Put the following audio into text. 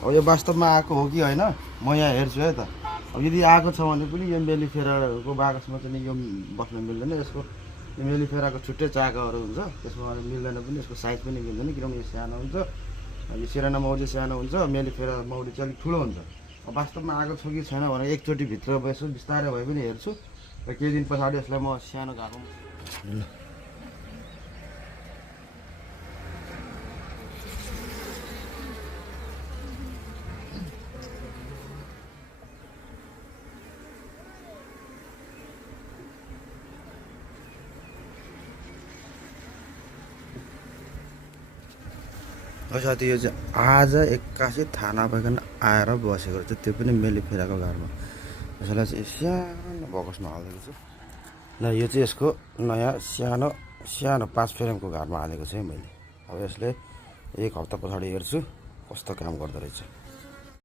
अब यो वास्तवमा आएको हो कि होइन म यहाँ हेर्छु है त। अब यदि आएको छ भने पनि यो मेलिफेराको बाकसमा चाहिँ यो बस्न मिल्दैन। यसको यो मेलिफेराको छुट्टै चाकाहरू हुन्छ, त्यसमा मिल्दैन पनि, यसको साइज पनि मिल्दैन किनभने यो सानो हुन्छ। यो सिराना मौरी सानो हुन्छ, मेलिफेरा मौरी चाहिँ अलिक ठुलो हुन्छ। अब वास्तवमा आएको छ कि छैन भने एकचोटि भित्र बस्छु, बिस्तारै भए पनि हेर्छु र केही दिन पछाडि यसलाई म सानो घाँको साथी यो चाहिँ आज एक्कासी थाहा नपाइकन आएर बसेको रहेछ, त्यो पनि मेलिफेराको घरमा। यसलाई चाहिँ सानो बकसमा हालिदिएको छु। ल यो चाहिँ यसको नयाँ सानो सानो 5 फ्रेमको घरमा हालेको छु है मैले। अब यसले एक हप्ता पछाडि हेर्छु कस्तो काम गर्दो रहेछ।